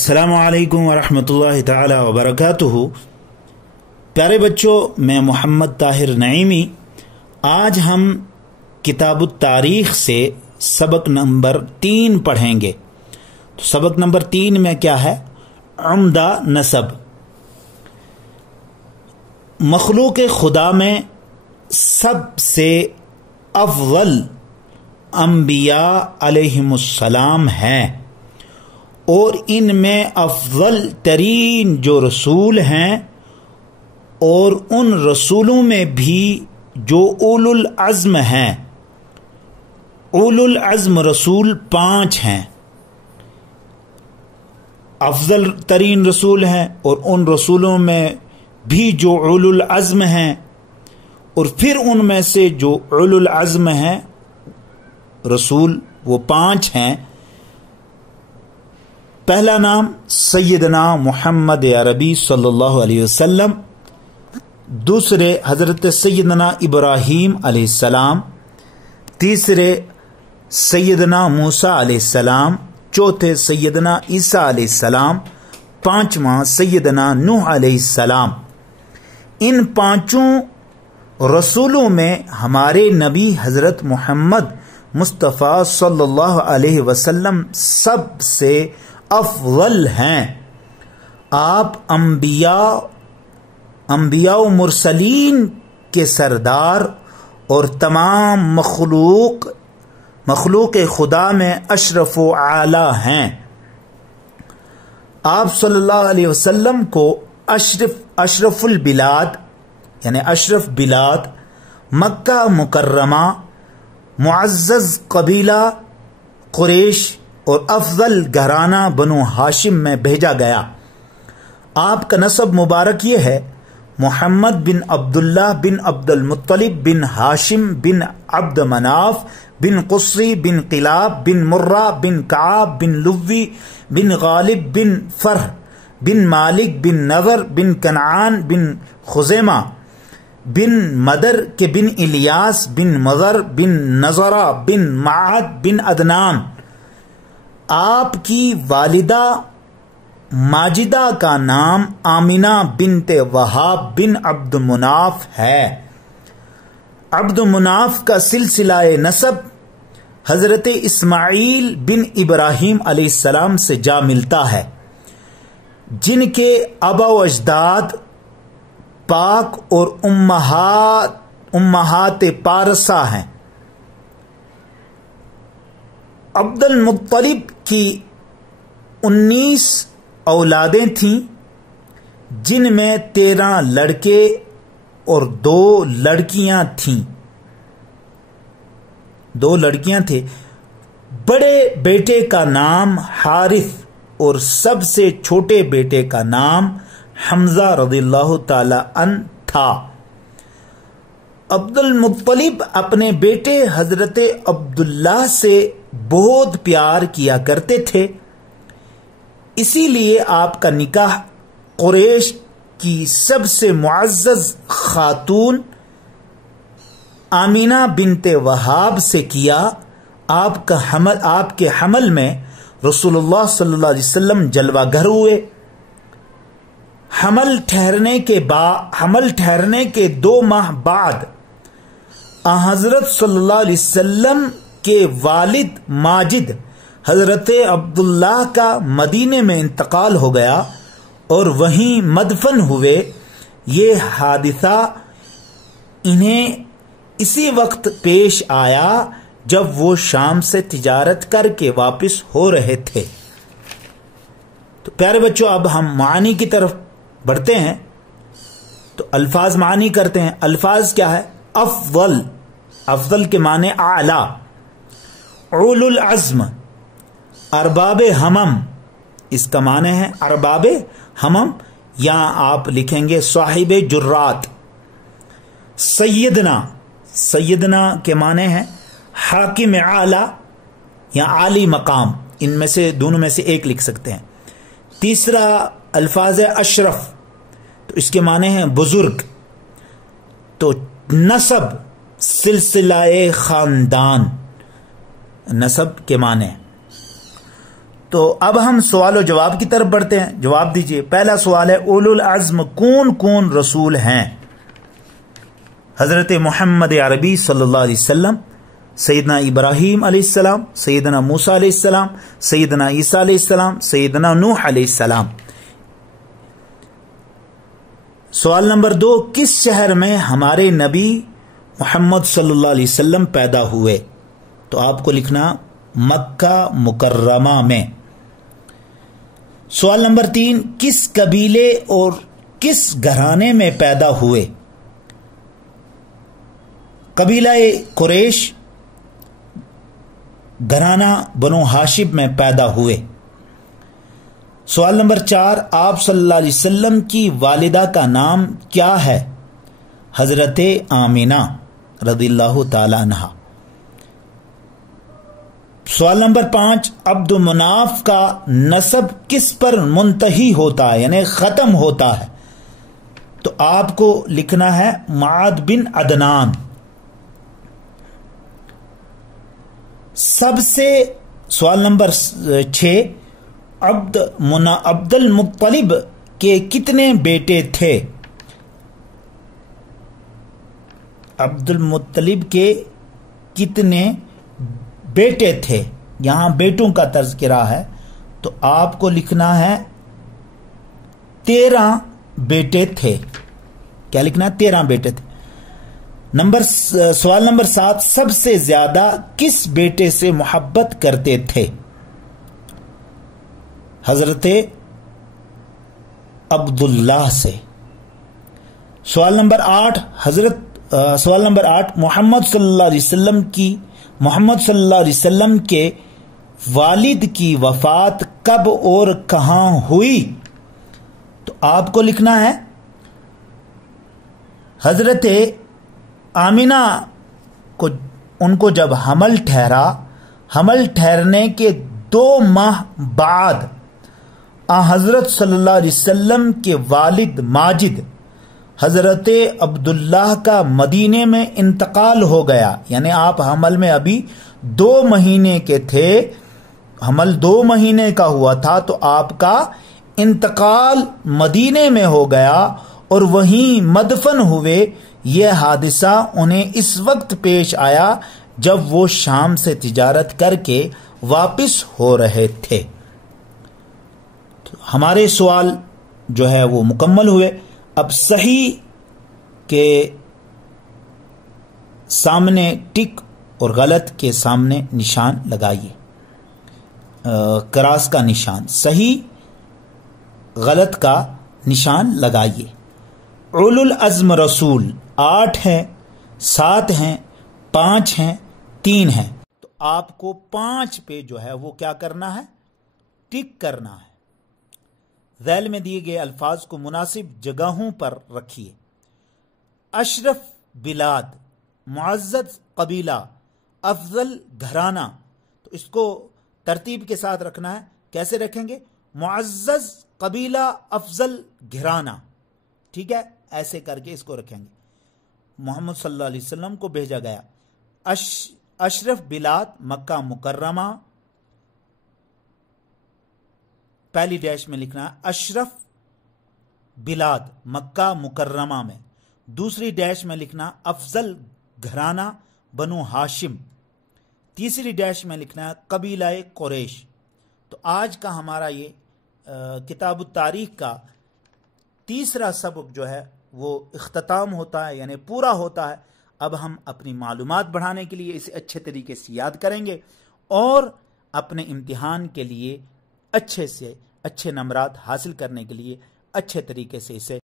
अस्सलामु अलैकुम वरहमतुल्लाहि ताला वबरकातुहू। प्यारे बच्चों, मैं मोहम्मद ताहिर नईमी। आज हम किताबुत तारीख से सबक नंबर 3 पढ़ेंगे। तो सबक नंबर 3 में क्या है? उम्दा नसब। मखलूक खुदा में सबसे अफजल अंबिया अलैहिमुस्सलाम हैं और इनमें अफजल तरीन जो रसूल हैं और उन रसूलों में भी जो उलुल अज़्म हैं। उलुल अज़्म रसूल 5 हैं, अफजल तरीन रसूल हैं और उन रसूलों में भी जो उलुल अज़्म हैं, और फिर उनमें से जो उलुल अज़्म हैं रसूल वो 5 हैं। पहला नाम सैयदना मुहम्मद अरबी सल्लल्लाहु अलैहि वसल्लम, दूसरे हजरत सैयदना इब्राहीम अलैहिस्सलाम, तीसरे सैयदना मूसा अलैहिस्सलाम, चौथे सैयदना ईसा अलैहिस्सलाम, पांचवां सैयदना नूह अलैहिस्सलाम। इन 5 रसूलों में हमारे नबी हजरत मोहम्मद मुस्तफ़ा सल्लल्लाहु अलैहि वसल्लम सबसे अफजल हैं। आप अंबिया व मुरसलीन के सरदार और तमाम मखलूक खुदा में अशरफ व आला हैं। आप सल्लल्लाहु अलैहि वसल्लम को अशरफुल बिलाद यानी अशरफ बिलाद मक्का मुकर्रमा, मुअज़्ज़ज़ कबीला कुरैश और अफजल घराना बनु हाशिम में भेजा गया। आपका नसब मुबारक ये है, मोहम्मद बिन अब्दुल्लाह बिन अब्दुल मुत्तलिब बिन हाशिम बिन अब्द मनाफ बिन कुस्री बिन किलाब बिन मुर्रा बिन काब बिन लुव्वी बिन गालिब बिन फरह बिन मालिक बिन नज़र बिन कनान बिन खुज़ैमा बिन मदर के बिन इलियास बिन मज़र बिन नज़रा बिन माद बिन अदनान। आपकी वालिदा माजिदा का नाम आमिना बिनते वहाब बिन अब्द मुनाफ है। अब्द मुनाफ का सिलसिलाए नसब हजरत इस्माइल बिन इब्राहीम अलैहिस्सलाम से जा मिलता है, जिनके आबा व अजदाद पाक और उम्महात पारसा हैं। अब्दुल मुत्तलिब की 19 औलादें थीं, जिनमें 13 लड़के और 2 लड़कियां थीं। 2 लड़कियां थे। बड़े बेटे का नाम हारिस और सबसे छोटे बेटे का नाम हमजा रज़ियल्लाहु ताला अन था। अब्दुल मुत्तलिब अपने बेटे हजरत अब्दुल्लाह से बहुत प्यार किया करते थे, इसीलिए आपका निकाह कुरैश की सबसे मुअज़्ज़ज़ खातून आमिना बिनते वहाब से किया। आपके हमल में रसूलुल्लाह सल्लल्लाहु अलैहि वसल्लम जलवागर हुए। हमल ठहरने के 2 माह बाद हजरत सल्लल्लाहु अलैहि वसल्लम के वालिद माजिद हजरत अब्दुल्लाह का मदीने में इंतकाल हो गया और वहीं मदफन हुए। ये हादिसा इन्हें इसी वक्त पेश आया जब वो शाम से तिजारत करके वापस हो रहे थे। तो प्यारे बच्चों, अब हम मानी की तरफ बढ़ते हैं। तो अल्फाज मानी करते हैं। अल्फाज क्या है? अफजल। अफजल के माने आला। उलुल अज़्म, अरबाब हमम, इसका माने है अरबाब हमम, या आप लिखेंगे साहिब जुर्रात। सैयदना, सैयदना के माने हैं हाकिम आला या आली मकाम। इनमें से दोनों में से एक लिख सकते हैं। तीसरा अल्फाज है अशरफ, तो इसके माने हैं बुजुर्ग। तो नसब सिलसिलाए खानदान, नसब के माने। تو اب ہم سوال و جواب کی طرف بڑھتے ہیں. جواب دیجئے. پہلا سوال ہے اولو العزم کون کون رسول ہیں؟ حضرت محمد عربی صلی اللہ علیہ وسلم، سیدنا ابراہیم علیہ السلام، سیدنا موسیٰ علیہ السلام، سیدنا عیسیٰ علیہ السلام، سیدنا نوح علیہ السلام. سوال نمبر 2، کس شہر میں ہمارے نبی محمد صلی اللہ علیہ وسلم پیدا ہوئے؟ تو آپ کو لکھنا مکہ مکرمہ میں. سوال نمبر 3، کس قبیلے اور کس گھرانے میں پیدا ہوئے؟ قبیلہ قریش، گھرانہ بنو ہاشم میں پیدا ہوئے. سوال نمبر 4، آپ صلی اللہ علیہ وسلم کی والدہ کا نام کیا ہے؟ حضرت آمینہ رضی اللہ تعالی عنہا. سوال نمبر 5، عبد مناف کا نسب کس پر منتہی ہوتا ہے یعنی ختم ہوتا ہے؟ تو آپ کو لکھنا ہے معد بن عدنان. سوال نمبر 6، عبد المطلب کے کتنے بیٹے تھے؟ عبد المطلب کے کتنے بیٹے تھے؟ یہاں بیٹوں کا تذکرہ ہے تو آپ کو لکھنا ہے 13 بیٹے تھے. کیا لکھنا ہے؟ 13 بیٹے تھے. سوال نمبر 7، سب سے زیادہ کس بیٹے سے محبت کرتے تھے؟ حضرت عبداللہ سے. سوال نمبر 8، محمد صلی اللہ علیہ وسلم کے والد کی وفات کب اور کہاں ہوئی؟ تو آپ کو لکھنا ہے حضرت آمینہ ان کو جب حمل ٹھہرنے کے 2 ماہ بعد حضرت صلی اللہ علیہ وسلم کے والد ماجد حضرت عبداللہ کا مدینے میں انتقال ہو گیا. یعنی آپ حمل میں ابھی 2 مہینے کے تھے، حمل 2 مہینے کا ہوا تھا تو آپ کا انتقال مدینے میں ہو گیا اور وہیں مدفن ہوئے. یہ حادثہ انہیں اس وقت پیش آیا جب وہ شام سے تجارت کر کے واپس ہو رہے تھے. ہمارے سوال جو ہے وہ مکمل ہوئے. اب صحیح کے سامنے ٹک اور غلط کے سامنے نشان لگائیے، کراس کا نشان، صحیح غلط کا نشان لگائیے. اولو العزم رسول 8 ہیں، 7 ہیں، 5 ہیں، 3 ہیں. تو آپ کو 5 پہ جو ہے وہ کیا کرنا ہے؟ ٹک کرنا ہے. ذیل میں دیے گئے الفاظ کو مناسب جگہوں پر رکھیے. اشرف بلاد، معزز قبیلہ، افضل گھرانہ. تو اس کو ترتیب کے ساتھ رکھنا ہے. کیسے رکھیں گے؟ معزز قبیلہ، افضل گھرانہ. ٹھیک ہے، ایسے کر کے اس کو رکھیں گے. محمد صلی اللہ علیہ وسلم کو بھیجا گیا. اشرف بلاد مکہ مکرمہ، پہلی ڈیش میں لکھنا ہے اشرف بلاد مکہ مکرمہ میں. دوسری ڈیش میں لکھنا افضل گھرانہ بنو ہاشم. تیسری ڈیش میں لکھنا ہے قبیلہ قریش. تو آج کا ہمارا یہ کتاب التاریخ کا تیسرا سبق جو ہے وہ اختتام ہوتا ہے، یعنی پورا ہوتا ہے. اب ہم اپنی معلومات بڑھانے کے لیے اسے اچھے طریقے سے یاد کریں گے اور اپنے امتحان کے لیے اچھے سے اچھے نمرات حاصل کرنے کے لیے اچھے طریقے سے اسے